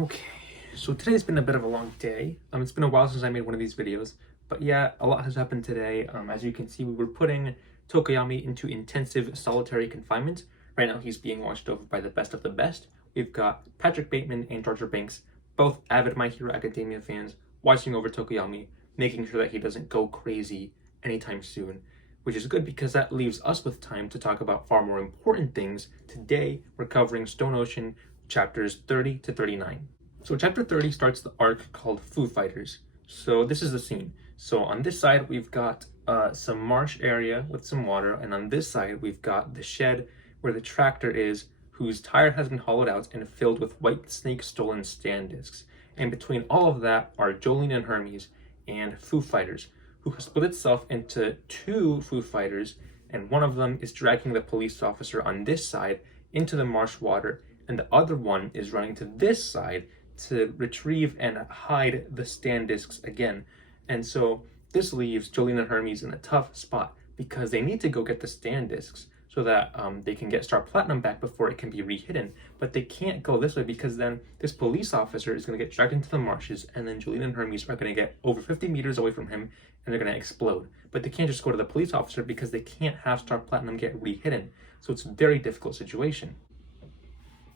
Okay, so today's been a bit of a long day. It's been a while since I made one of these videos, but yeah, a lot has happened today. As you can see, we were putting Tokoyami into intensive solitary confinement. Right now, he's being watched over by the best of the best. We've got Patrick Bateman and Jar Jar Binks, both avid My Hero Academia fans, watching over Tokoyami, making sure that he doesn't go crazy anytime soon, which is good because that leaves us with time to talk about far more important things. Today, we're covering Stone Ocean chapters 30 to 39. So chapter 30 starts the arc called Foo Fighters. So this is the scene. So on this side, we've got some marsh area with some water, and on this side, we've got the shed where the tractor is, whose tire has been hollowed out and filled with White Snake stolen stand discs. And between all of that are Jolene and Hermes and Foo Fighters, who has split itself into two Foo Fighters, and one of them is dragging the police officer on this side into the marsh water, and the other one is running to this side to retrieve and hide the stand discs again. And so this leaves Jolene and Hermes in a tough spot because they need to go get the stand discs so that they can get Star Platinum back before it can be rehidden. But they can't go this way because then this police officer is going to get dragged into the marshes, and then Jolene and Hermes are going to get over 50 meters away from him and they're going to explode. But they can't just go to the police officer because they can't have Star Platinum get rehidden. So it's a very difficult situation.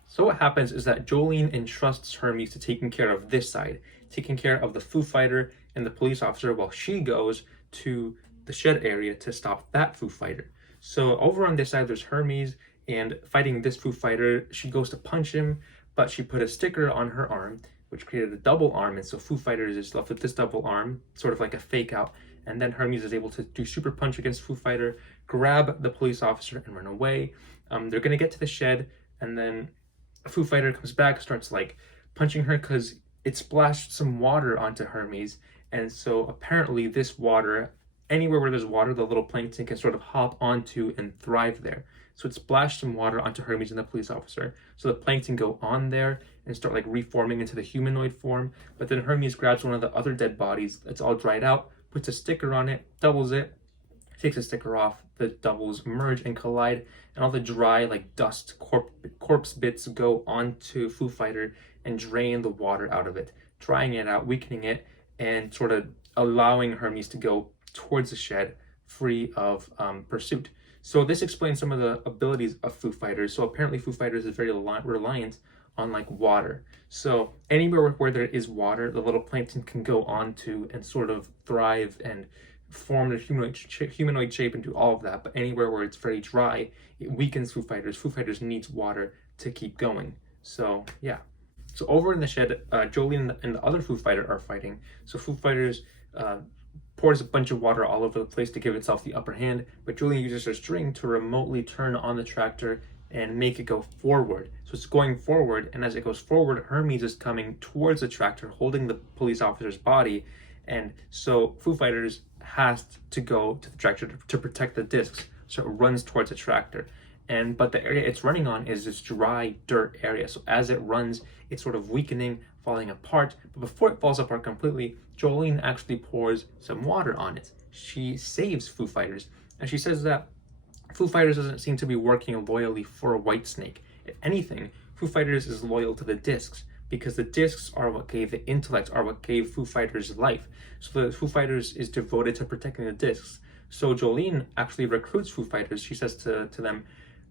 So what happens is that Jolene entrusts Hermes to taking care of this side, taking care of the Foo Fighter and the police officer, while she goes to the shed area to stop that Foo Fighter. So over on this side, there's Hermes, and fighting this Foo Fighter, she goes to punch him, but she put a sticker on her arm, which created a double arm, and so Foo Fighters is left with this double arm, sort of like a fake out, and then Hermes is able to do super punch against Foo Fighter, grab the police officer, and run away. They're gonna get to the shed, and then a Foo Fighter comes back, starts like punching her because it splashed some water onto Hermes, and so apparently this water, anywhere where there's water, the little plankton can sort of hop onto and thrive there. So it splashed some water onto Hermes and the police officer. So the plankton go on there and start like reforming into the humanoid form. But then Hermes grabs one of the other dead bodies that's all dried out, puts a sticker on it, doubles it, takes the sticker off, the doubles merge and collide, and all the dry like dust corpse bits go onto Foo Fighter and drain the water out of it, drying it out, weakening it, and sort of allowing Hermes to go towards the shed free of pursuit. So this explains some of the abilities of Foo Fighters. So apparently Foo Fighters is very reliant on like water. So anywhere where there is water, the little plankton can go onto and sort of thrive and form the humanoid shape and do all of that. But anywhere where it's very dry, it weakens Foo Fighters. Foo Fighters needs water to keep going. So yeah. So over in the shed, Jolene and the other Foo Fighter are fighting. So Foo Fighters pours a bunch of water all over the place to give itself the upper hand, but Jolene uses her string to remotely turn on the tractor and make it go forward. So it's going forward, and as it goes forward, Hermes is coming towards the tractor, holding the police officer's body, and so Foo Fighters has to go to the tractor to protect the discs, so it runs towards the tractor. But the area it's running on is this dry dirt area. So as it runs, it's sort of weakening, falling apart. But before it falls apart completely, Jolene actually pours some water on it. She saves Foo Fighters, and she says that Foo Fighters doesn't seem to be working loyally for Whitesnake. If anything, Foo Fighters is loyal to the discs, because the discs are what gave the intellect, are what gave Foo Fighters life. So the Foo Fighters is devoted to protecting the discs. So Jolene actually recruits Foo Fighters. She says to them,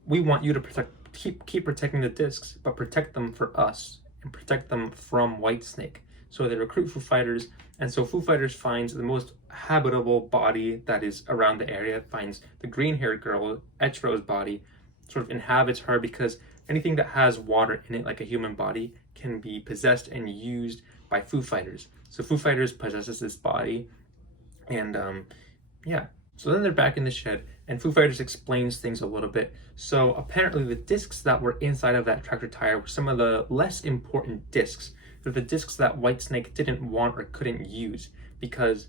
we want you to keep protecting the discs, but protect them for us and protect them from Whitesnake. So they recruit Foo Fighters, and so Foo Fighters finds the most habitable body that is around the area, finds the green-haired girl, Etro's body, sort of inhabits her because anything that has water in it, like a human body, can be possessed and used by Foo Fighters. So Foo Fighters possesses this body, and yeah. So then they're back in the shed, and Foo Fighters explains things a little bit. So apparently the discs that were inside of that tractor tire were some of the less important discs. They're the discs that Whitesnake didn't want or couldn't use, because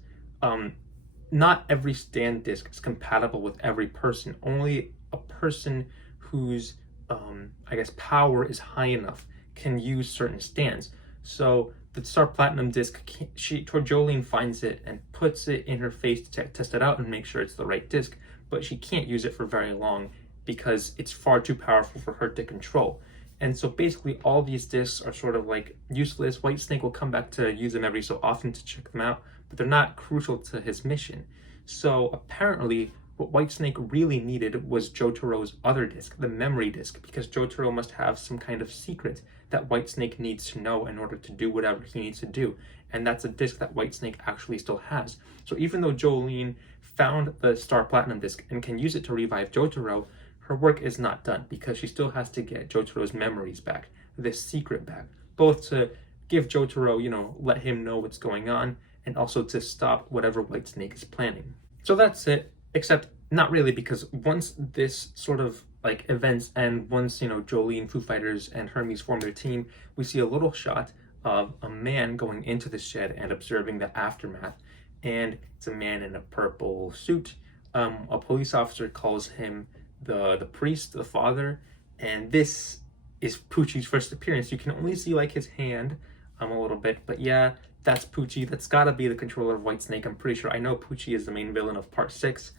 not every stand disc is compatible with every person. Only a person whose, I guess, power is high enough can use certain stands. So the Star Platinum disc, Jolene finds it and puts it in her face to test it out and make sure it's the right disc, but she can't use it for very long because it's far too powerful for her to control. And so basically all these discs are sort of like useless. Whitesnake will come back to use them every so often to check them out, but they're not crucial to his mission. So apparently what Whitesnake really needed was Jotaro's other disc, the memory disc, because Jotaro must have some kind of secret that Whitesnake needs to know in order to do whatever he needs to do. And that's a disc that Whitesnake actually still has. So even though Jolene found the Star Platinum disc and can use it to revive Jotaro, her work is not done because she still has to get Jotaro's memories back, this secret back, both to give Jotaro, let him know what's going on, and also to stop whatever Whitesnake is planning. So that's it, except not really, because once this sort of like events end, once, Jolene, Foo Fighters, and Hermes form their team, we see a little shot of a man going into the shed and observing the aftermath. And it's a man in a purple suit. A police officer calls him the priest, the father, and this is Poochie's first appearance. You can only see like his hand a little bit, but yeah, that's Poochie. That's gotta be the controller of Whitesnake. I'm pretty sure. I know Poochie is the main villain of part 6.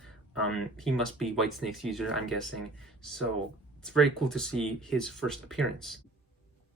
He must be Whitesnake's user, I'm guessing. So it's very cool to see his first appearance.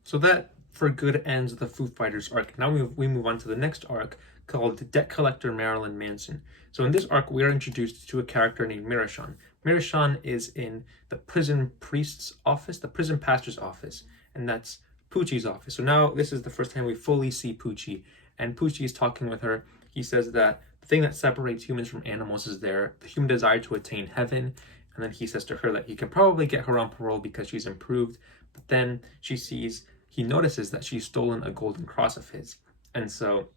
So that for good ends the Foo Fighters arc. Now we move on to the next arc called Debt Collector Marilyn Manson. So in this arc, we are introduced to a character named Mirashan. Mirashan is in the prison priest's office, the prison pastor's office, and that's Poochie's office. So now this is the first time we fully see Poochie, and Poochie is talking with her. He says that the thing that separates humans from animals is the human desire to attain heaven, and then he says to her that he can probably get her on parole because she's improved, but then he notices that she's stolen a golden cross of his, and so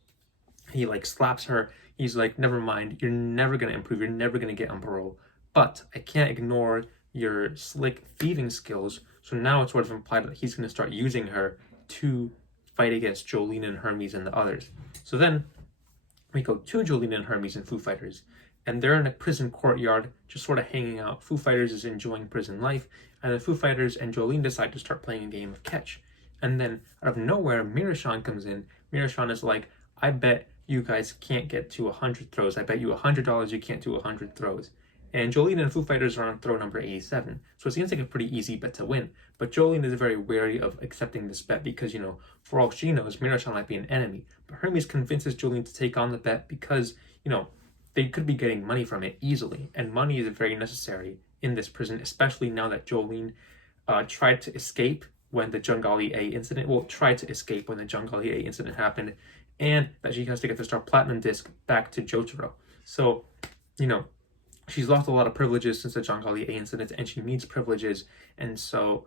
he like slaps her. He's like, never mind, you're never going to improve, you're never going to get on parole, but I can't ignore your slick thieving skills. So now it's sort of implied that he's going to start using her to fight against Jolene and Hermes and the others. So then we go to Jolene and Hermes and Foo Fighters, and they're in a prison courtyard just sort of hanging out. Foo Fighters is enjoying prison life, and the Foo Fighters and Jolene decide to start playing a game of catch. And then out of nowhere, Mirashan comes in. Mirashan is like, I bet you guys can't get to 100 throws. I bet you $100 you can't do 100 throws. And Jolene and Foo Fighters are on throw number 87. So it seems like a pretty easy bet to win. But Jolene is very wary of accepting this bet because, for all she knows, Mirashan might be an enemy. But Hermes convinces Jolene to take on the bet because, they could be getting money from it easily. And money is very necessary in this prison, especially now that Jolene tried to escape when the Jungali A incident, tried to escape when the Jungali A incident happened, and that she has to get the Star Platinum disc back to Jotaro. So, she's lost a lot of privileges since the Jungali A incident, and she needs privileges, and so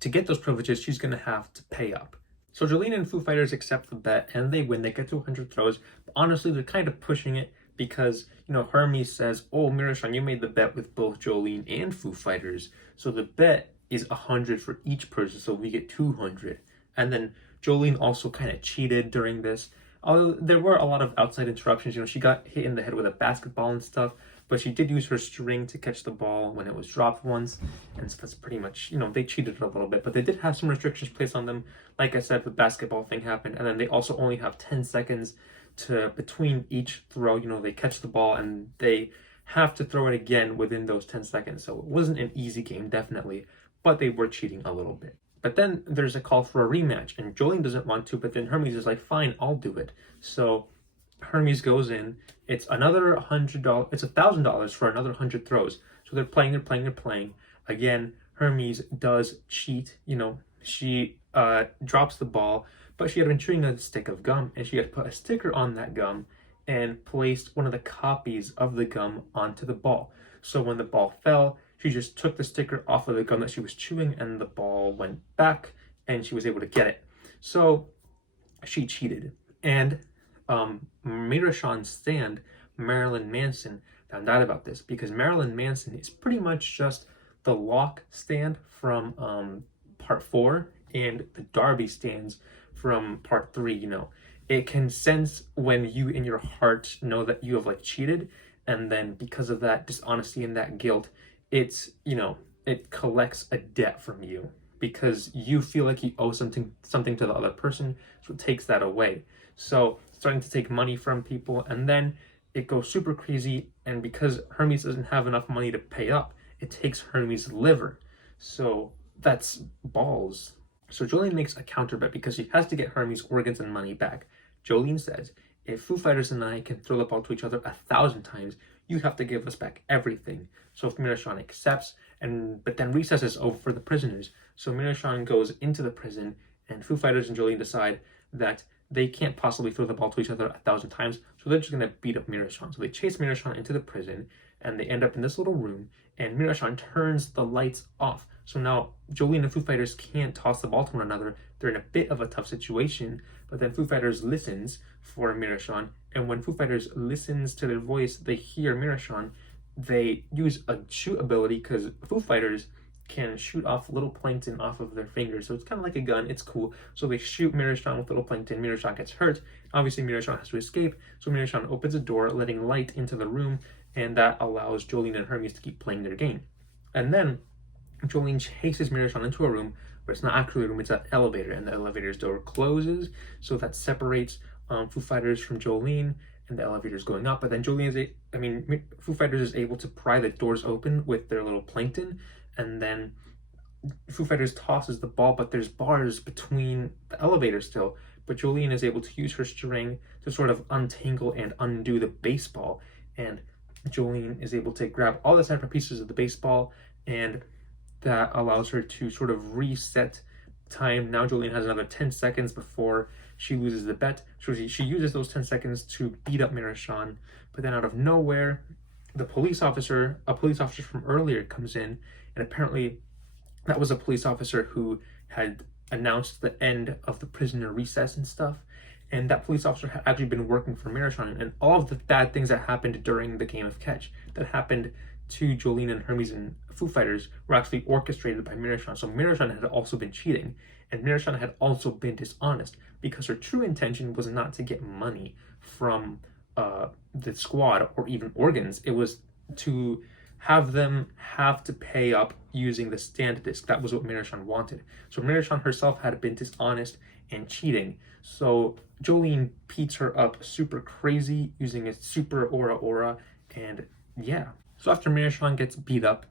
to get those privileges, she's going to have to pay up. So Jolene and Foo Fighters accept the bet, and they win. They get to 100 throws, but honestly, they're kind of pushing it because, Hermes says, oh, Mirashan, you made the bet with both Jolene and Foo Fighters, so the bet is 100 for each person, so we get 200. And then Jolene also kind of cheated during this. Although there were a lot of outside interruptions, she got hit in the head with a basketball and stuff, but she did use her string to catch the ball when it was dropped once, and so that's pretty much, they cheated a little bit, but they did have some restrictions placed on them. Like I said, the basketball thing happened, and then they also only have 10 seconds between each throw. They catch the ball, and they have to throw it again within those 10 seconds, so it wasn't an easy game, definitely, but they were cheating a little bit. But then there's a call for a rematch, and Jolene doesn't want to, but then Hermes is like, fine, I'll do it. So Hermes goes in. It's another $100. It's $1,000 for another 100 throws. So they're playing. Again, Hermes does cheat. She drops the ball, but she had been chewing a stick of gum, and she had put a sticker on that gum and placed one of the copies of the gum onto the ball. So when the ball fell, she just took the sticker off of the gum that she was chewing, and the ball went back, and she was able to get it. So she cheated. And Mirashan's stand, Marilyn Manson, found out about this because Marilyn Manson is pretty much just the lock stand from part 4 and the Darby stands from part 3. It can sense when you in your heart know that you have cheated, and then because of that dishonesty and that guilt, it's, it collects a debt from you because you feel like you owe something to the other person, so it takes that away. So starting to take money from people, and then it goes super crazy, and because Hermes doesn't have enough money to pay up, it takes Hermes' liver. So that's balls. So Jolene makes a counter bet because she has to get Hermes' organs and money back. Jolene says, if Foo Fighters and I can throw the ball to each other 1,000 times, you have to give us back everything. So if Mirashan accepts, but then recess is over for the prisoners. So Mirashan goes into the prison, and Foo Fighters and Jolene decide that they can't possibly throw the ball to each other 1,000 times, so they're just going to beat up Mirashan. So they chase Mirashan into the prison, and they end up in this little room, and Mirashan turns the lights off. So now Jolene and Foo Fighters can't toss the ball to one another. They're in a bit of a tough situation, but then Foo Fighters listens for Mirashan, and when Foo Fighters listens to their voice, they hear Mirashan. They use a shoot ability because Foo Fighters can shoot off little plankton off of their fingers. So it's kind of like a gun. It's cool. So they shoot Mirashan with little plankton. Mirashan gets hurt. Obviously, Mirashan has to escape. So Mirashan opens a door, letting light into the room, and that allows Jolene and Hermes to keep playing their game. And then Jolene chases Mirashan into a room, but it's not actually a room, it's an elevator, and the elevator's door closes, so that separates Foo Fighters from Jolene, and the elevator's going up. But then Foo Fighters is able to pry the doors open with their little plankton, and then Foo Fighters tosses the ball, but there's bars between the elevator still. But Jolene is able to use her string to sort of untangle and undo the baseball, and Jolene is able to grab all the separate pieces of the baseball, and that allows her to sort of reset time. Now Jolene has another 10 seconds before she loses the bet. So she uses those 10 seconds to beat up Mirashan, but then out of nowhere, a police officer from earlier comes in, and apparently that was a police officer who had announced the end of the prisoner recess and stuff. And that police officer had actually been working for Mirashan, and all of the bad things that happened during the game of catch, that happened to Jolene and Hermes and Foo Fighters, were actually orchestrated by Mirashan. So Mirashan had also been cheating, and Mirashan had also been dishonest, because her true intention was not to get money from the squad or even organs. It was to have them have to pay up using the stand disc. That was what Mirashan wanted. So Mirashan herself had been dishonest and cheating. So Jolene beats her up super crazy using a super aura, and yeah. So after Mirashan gets beat up,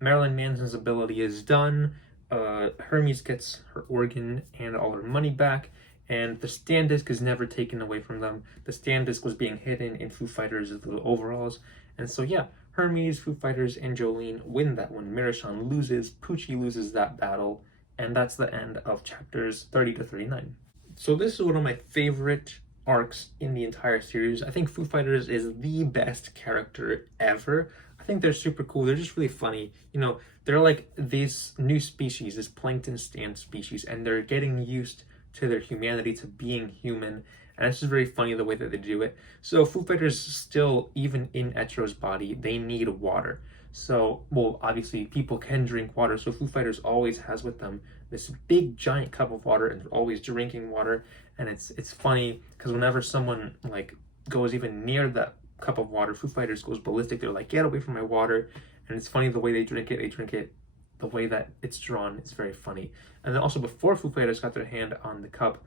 Marilyn Manson's ability is done. Hermes gets her organ and all her money back, and the stand disc is never taken away from them. The stand disc was being hidden in Foo Fighters' little overalls, and so yeah, Hermes, Foo Fighters, and Jolene win that one. Mirashan loses, Poochie loses that battle, and that's the end of chapters 30 to 39. So this is one of my favorite arcs in the entire series. I think Foo Fighters is the best character ever. I think they're super cool. They're just really funny. You know, they're like this new species, this plankton stand species, and they're getting used to their humanity, to being human. And it's just very funny the way that they do it. So Foo Fighters still, even in Etro's body, they need water. So, well, obviously people can drink water. So Foo Fighters always has with them this big giant cup of water, and they're always drinking water. And it's funny because whenever someone like goes even near that cup of water, Foo Fighters goes ballistic. They're like, get away from my water. And it's funny the way they drink it the way that it's drawn. It's very funny. And then also before Foo Fighters got their hand on the cup,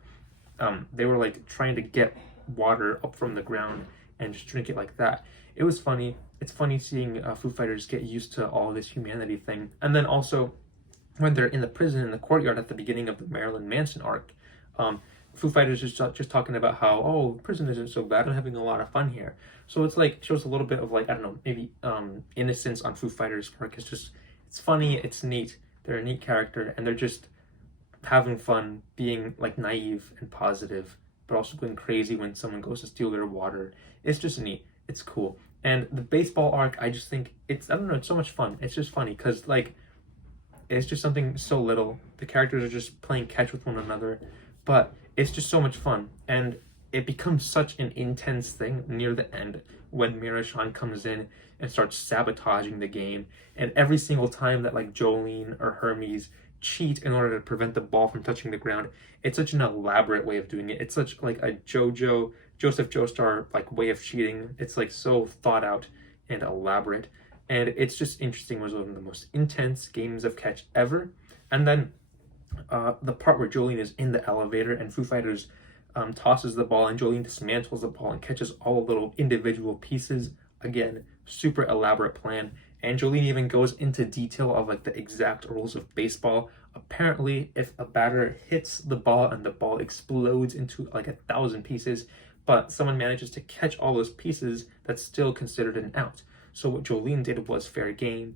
they were like trying to get water up from the ground and just drink it like that. It was funny. It's funny seeing Foo Fighters get used to all this humanity thing. And then also when they're in the prison in the courtyard at the beginning of the Marilyn Manson arc, Foo Fighters is just talking about how, oh, prison isn't so bad, I'm having a lot of fun here. So it's like, shows a little bit of like, I don't know, maybe innocence on Foo Fighters' part. It's funny, it's neat, they're a neat character, and they're just having fun, being like naive and positive, but also going crazy when someone goes to steal their water. It's just neat, it's cool. And the baseball arc, I just think it's so much fun. It's just funny because like, it's just something so little. The characters are just playing catch with one another, but it's just so much fun. And it becomes such an intense thing near the end when Mirashan comes in and starts sabotaging the game. And every single time that like Jolene or Hermes cheat in order to prevent the ball from touching the ground, it's such an elaborate way of doing it. It's such like a Jojo, Joseph Joestar like way of cheating. It's like so thought out and elaborate. And it's just interesting. It was one of the most intense games of catch ever. And then the part where Jolene is in the elevator and Foo Fighters tosses the ball and Jolene dismantles the ball and catches all the little individual pieces. Again, super elaborate plan. And Jolene even goes into detail of like the exact rules of baseball. Apparently, if a batter hits the ball and the ball explodes into like 1,000 pieces, but someone manages to catch all those pieces, that's still considered an out. So what Jolene did was fair game,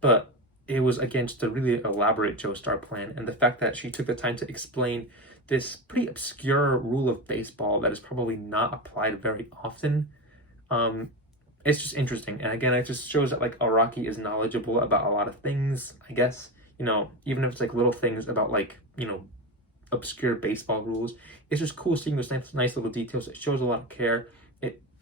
but it was against a really elaborate Joestar plan, and the fact that she took the time to explain this pretty obscure rule of baseball that is probably not applied very often. Um, it's just interesting, and again, it just shows that like Araki is knowledgeable about a lot of things. I guess, even if it's like little things about like obscure baseball rules, it's just cool seeing those nice little details. It shows a lot of care.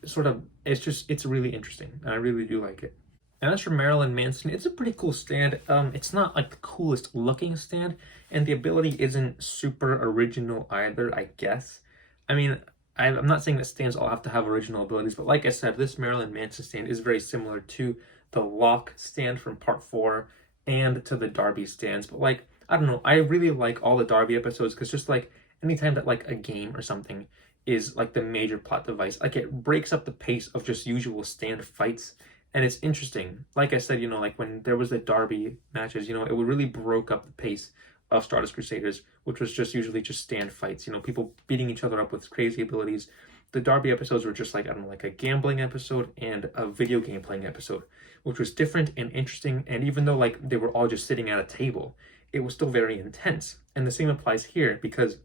It's really interesting, and I really do like it. And as for Marilyn Manson, it's a pretty cool stand. It's not like the coolest looking stand, and the ability isn't super original either, I guess. I mean, I'm not saying that stands all have to have original abilities, but like I said, this Marilyn Manson stand is very similar to the Lock stand from Part 4 and to the Darby stands. But like, I don't know, I really like all the Darby episodes because just like anytime that like a game or something is like the major plot device, like it breaks up the pace of just usual stand fights. And it's interesting. Like I said, like when there was the Derby matches, it would really broke up the pace of Stardust Crusaders, which was just usually just stand fights, people beating each other up with crazy abilities. The Derby episodes were just like, I don't know, like a gambling episode and a video game playing episode, which was different and interesting. And even though like they were all just sitting at a table, it was still very intense. And the same applies here, because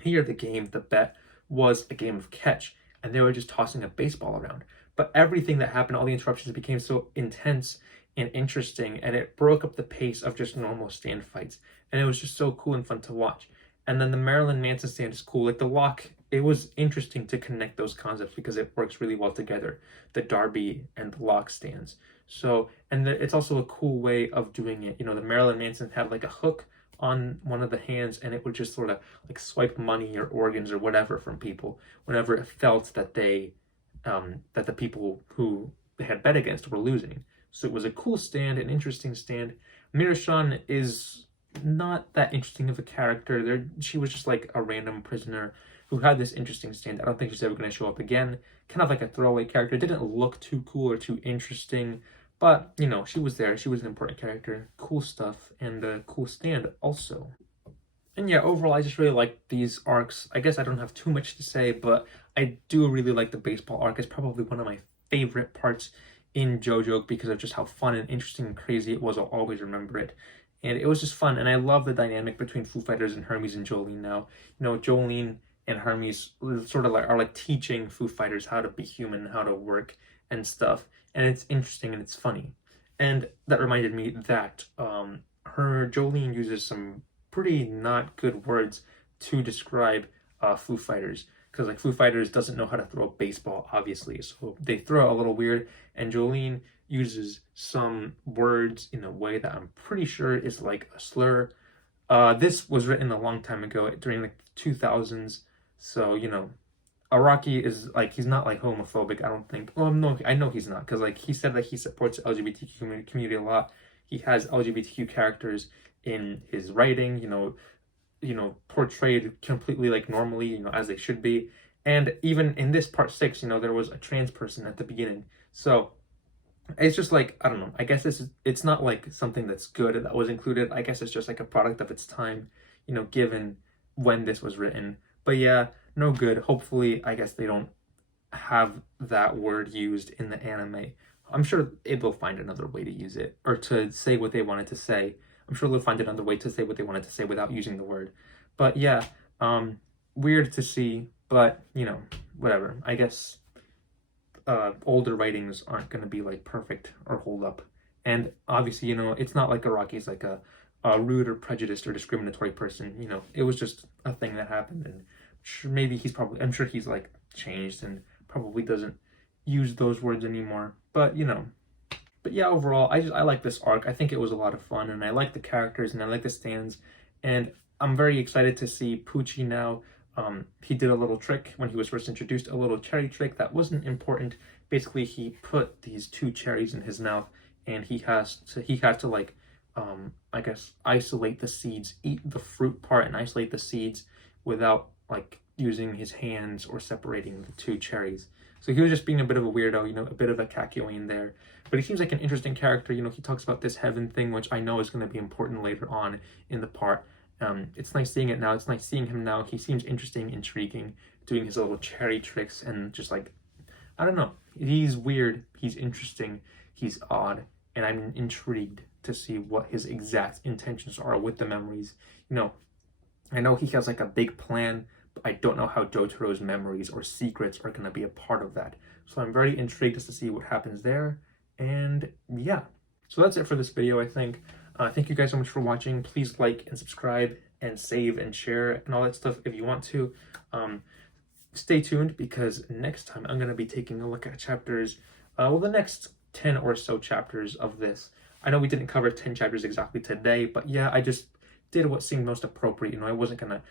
here the bet was a game of catch, and they were just tossing a baseball around. But everything that happened, all the interruptions became so intense and interesting, and it broke up the pace of just normal stand fights. And it was just so cool and fun to watch. And then the Marilyn Manson stand is cool. Like the Lock, it was interesting to connect those concepts because it works really well together, the Darby and the Lock stands. So, and it's also a cool way of doing it. The Marilyn Manson had like a hook on one of the hands, and it would just sort of like swipe money or organs or whatever from people whenever it felt that that the people who they had bet against were losing. So it was a cool stand, an interesting stand. Mirashan is not that interesting of a character. She was just like a random prisoner who had this interesting stand. I don't think she's ever going to show up again. Kind of like a throwaway character. Didn't look too cool or too interesting, but she was there. She was an important character. Cool stuff, and a cool stand also. And yeah, overall, I just really like these arcs. I guess I don't have too much to say, but I do really like the baseball arc. It's probably one of my favorite parts in JoJo because of just how fun and interesting and crazy it was. I'll always remember it. And it was just fun. And I love the dynamic between Foo Fighters and Hermes and Jolene now. Jolene and Hermes sort of are like teaching Foo Fighters how to be human, how to work and stuff. And it's interesting and it's funny. And that reminded me that Jolene uses some pretty not good words to describe Foo Fighters, because like Foo Fighters doesn't know how to throw a baseball, obviously, so they throw a little weird, and Jolene uses some words in a way that I'm pretty sure is like a slur. This was written a long time ago during the 2000s, so Araki is like, he's not like homophobic, I don't think. Well, no, I know he's not, because like he said that he supports the LGBTQ community a lot. He has LGBTQ characters in his writing, portrayed completely like normally, as they should be. And even in this part 6, there was a trans person at the beginning. So it's just like, I don't know, I guess it's not like something that's good that was included. I guess it's just like a product of its time, given when this was written. But yeah, no good. Hopefully, I guess they don't have that word used in the anime. I'm sure they'll find another way to use it, or to say what they wanted to say. I'm sure they'll find another way to say what they wanted to say without using the word. But yeah, weird to see, but whatever. I guess older writings aren't going to be like perfect or hold up. And obviously, it's not like Araki's like a rude or prejudiced or discriminatory person. It was just a thing that happened, and maybe I'm sure he's like changed and probably doesn't use those words anymore. But but yeah, overall, I like this arc. I think it was a lot of fun, and I like the characters, and I like the stands, and I'm very excited to see Pucci now. He did a little trick when he was first introduced, a little cherry trick that wasn't important. Basically, he put these 2 cherries in his mouth, and he has to like, I guess, isolate the seeds, eat the fruit part, and isolate the seeds without like using his hands or separating the 2 cherries. So he was just being a bit of a weirdo, you know, a bit of a Kakyoin there. But he seems like an interesting character. You know, he talks about this heaven thing, which I know is going to be important later on in the part. It's nice seeing it now. It's nice seeing him now. He seems interesting, intriguing, doing his little cherry tricks, and just like, I don't know. He's weird. He's interesting. He's odd. And I'm intrigued to see what his exact intentions are with the memories. You know, I know he has like a big plan, but I don't know how Jotaro's memories or secrets are going to be a part of that. So I'm very intrigued as to see what happens there. And yeah, so that's it for this video, I think. Thank you guys so much for watching. Please like and subscribe and save and share and all that stuff if you want to. Stay tuned, because next time I'm going to be taking a look at chapters, the next 10 or so chapters of this. I know we didn't cover 10 chapters exactly today, but yeah, I just did what seemed most appropriate. You know, I wasn't going to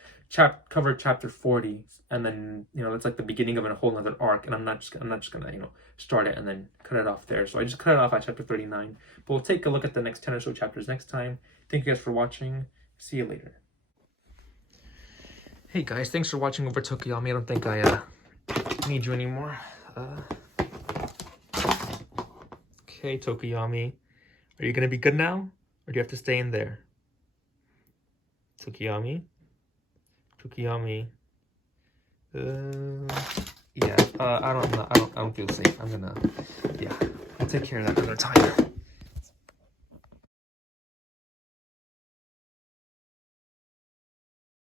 cover chapter 40 and then, you know, that's like the beginning of a whole other arc, and I'm not just going to, you know, start it and then cut it off there. So I just cut it off at chapter 39. But we'll take a look at the next 10 or so chapters next time. Thank you guys for watching. See you later. Hey guys, thanks for watching over Tokoyami. I don't think I need you anymore. Okay, Tokoyami. Are you gonna be good now? Or do you have to stay in there? Tokoyami? Tokoyami. Yeah, I don't feel safe. Yeah, I'll take care of that another time.